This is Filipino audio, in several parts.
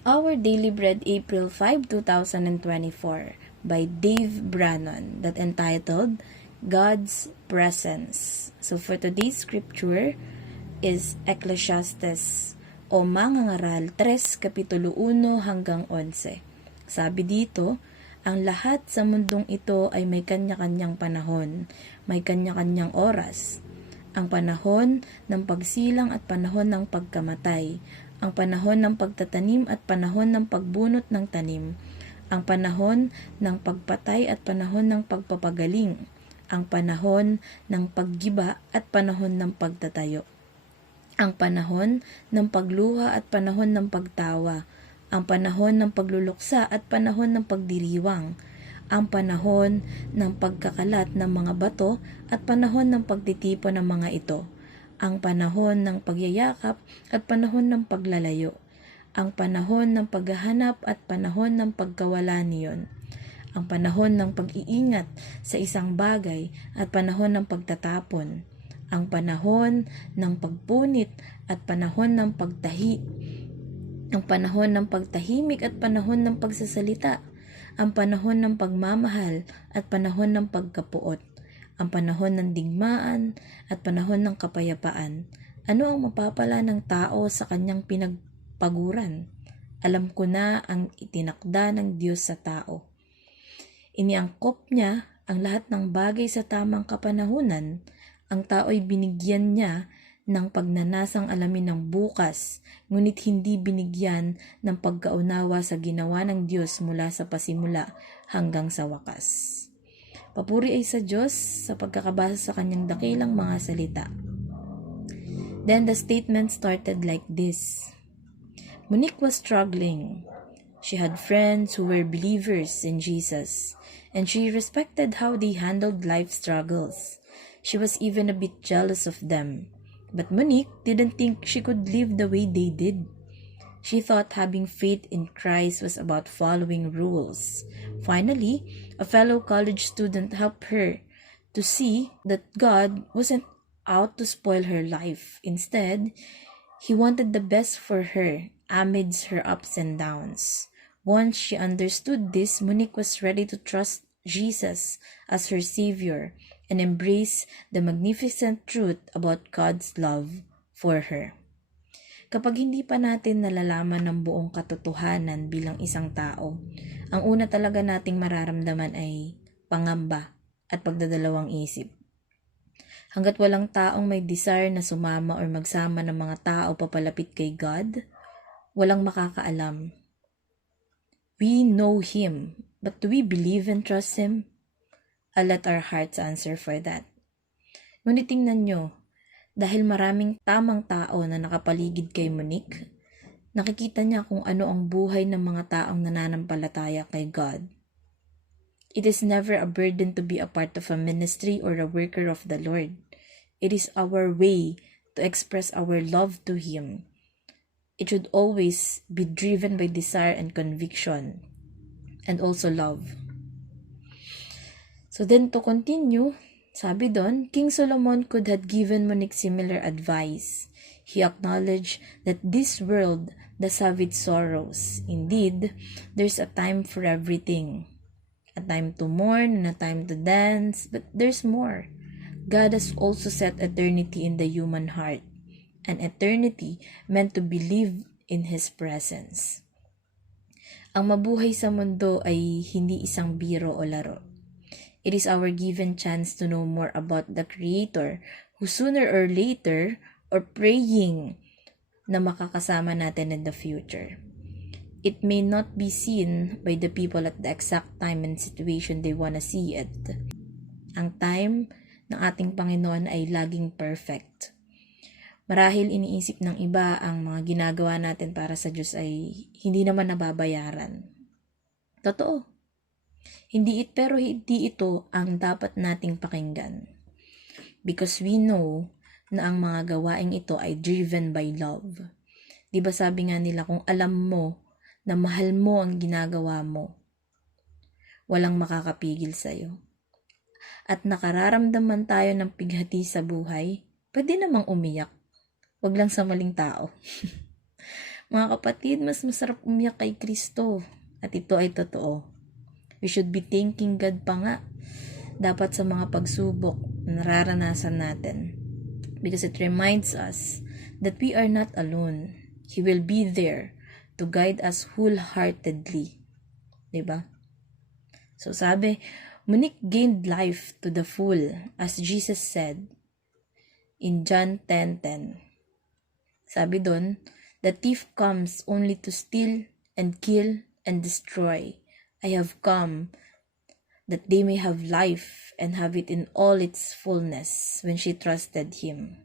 Our Daily Bread, April 5, 2024 by Dave Brannon, that entitled God's Presence. So for today's scripture is Ecclesiastes o Mangangaral 3, Kapitulo 1 hanggang 11. Sabi dito, ang lahat sa mundong ito ay may kanya-kanyang panahon, may kanya-kanyang oras. Ang panahon ng pagsilang at panahon ng pagkamatay, ang panahon ng pagtatanim at panahon ng pagbunot ng tanim, ang panahon ng pagpatay at panahon ng pagpapagaling, ang panahon ng paggiba at panahon ng pagtatayo, ang panahon ng pagluha at panahon ng pagtawa, ang panahon ng pagluluksa at panahon ng pagdiriwang, ang panahon ng pagkakalat ng mga bato at panahon ng pagtitipon ng mga ito, ang panahon ng pagyayakap at panahon ng paglalayo, ang panahon ng paghahanap at panahon ng pagkawala niyon, ang panahon ng pag-iingat sa isang bagay at panahon ng pagtatapon, ang panahon ng pagpunit at panahon ng ang panahon ng pagtahimik at panahon ng pagsasalita, ang panahon ng pagmamahal at panahon ng pagkapuot, ang panahon ng digmaan at panahon ng kapayapaan. Ano ang mapapala ng tao sa kanyang pinagpaguran? Alam ko na ang itinakda ng Diyos sa tao. Iniangkop niya ang lahat ng bagay sa tamang kapanahunan. Ang tao'y binigyan niya ng pagnanasang alamin ng bukas, ngunit hindi binigyan ng pagkaunawa sa ginawa ng Diyos mula sa pasimula hanggang sa wakas. Papuri ay sa Diyos sa pagkakabasa sa kanyang dakilang mga salita. Then the statement started like this. Monique was struggling. She had friends who were believers in Jesus, and she respected how they handled life struggles. She was even a bit jealous of them. But Monique didn't think she could live the way they did. She thought having faith in Christ was about following rules. Finally, a fellow college student helped her to see that God wasn't out to spoil her life. Instead, He wanted the best for her amidst her ups and downs. Once she understood this, Monique was ready to trust Jesus as her Savior and embrace the magnificent truth about God's love for her. Kapag hindi pa natin nalalaman ng buong katotohanan bilang isang tao, ang una talaga nating mararamdaman ay pangamba at pagdadalawang isip. Hanggat walang taong may desire na sumama or magsama ng mga tao papalapit kay God, walang makakaalam. We know Him, but do we believe and trust Him? I'll let our hearts answer for that. Ngunit tingnan nyo, dahil maraming tamang tao na nakapaligid kay Monique, nakikita niya kung ano ang buhay ng mga taong nananampalataya kay God. It is never a burden to be a part of a ministry or a worker of the Lord. It is our way to express our love to Him. It should always be driven by desire and conviction, and also love. So then to continue, sabi doon, King Solomon could have given Monique similar advice. He acknowledged that this world does have its sorrows. Indeed, there's a time for everything. A time to mourn and a time to dance, but there's more. God has also set eternity in the human heart, an eternity meant to be lived in His presence. Ang mabuhay sa mundo ay hindi isang biro o laro. It is our given chance to know more about the Creator who sooner or later or praying na makakasama natin in the future. It may not be seen by the people at the exact time and situation they wanna see it. Ang time ng ating Panginoon ay laging perfect. Marahil iniisip ng iba ang mga ginagawa natin para sa Diyos ay hindi naman nababayaran. Totoo. Pero hindi ito ang dapat nating pakinggan. Because we know na ang mga gawaing ito ay driven by love. Diba sabi nga nila, kung alam mo na mahal mo ang ginagawa mo, walang makakapigil sa'yo. At nakararamdaman tayo ng pighati sa buhay, pwede namang umiyak. Wag lang sa maling tao. Mga kapatid, mas masarap umiyak kay Kristo. At ito ay totoo. We should be thanking God pa nga dapat sa mga pagsubok na nararanasan natin. Because it reminds us that we are not alone. He will be there to guide us wholeheartedly. Diba? So sabi, Monique gained life to the full, as Jesus said in John 10:10. Sabi doon, the thief comes only to steal and kill and destroy. I have come that they may have life and have it in all its fullness when she trusted Him.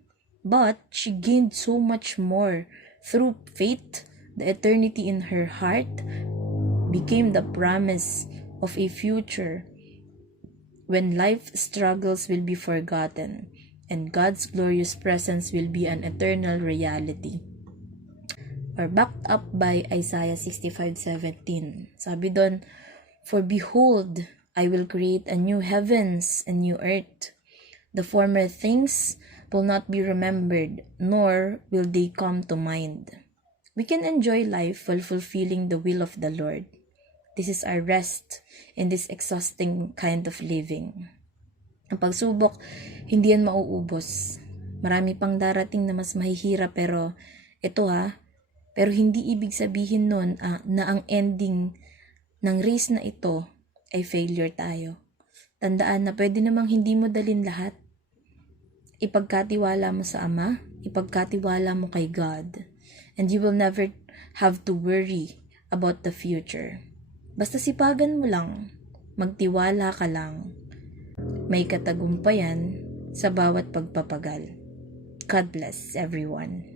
But she gained so much more through faith. The eternity in her heart became the promise of a future when life struggles will be forgotten and God's glorious presence will be an eternal reality. Or backed up by Isaiah 65:17. Sabi doon, for behold, I will create a new heavens and new earth. The former things will not be remembered, nor will they come to mind. We can enjoy life while fulfilling the will of the Lord. This is our rest in this exhausting kind of living. Ang pagsubok, hindi yan mauubos. Marami pang darating na mas mahihirap pero pero hindi ibig sabihin nun na ang ending ng race na ito ay failure tayo. Tandaan na pwede namang hindi mo dalin lahat. Ipagkatiwala mo sa Ama, ipagkatiwala mo kay God, and you will never have to worry about the future. Basta sipagan mo lang, magtiwala ka lang, may katagumpayan sa bawat pagpapagal. God bless everyone.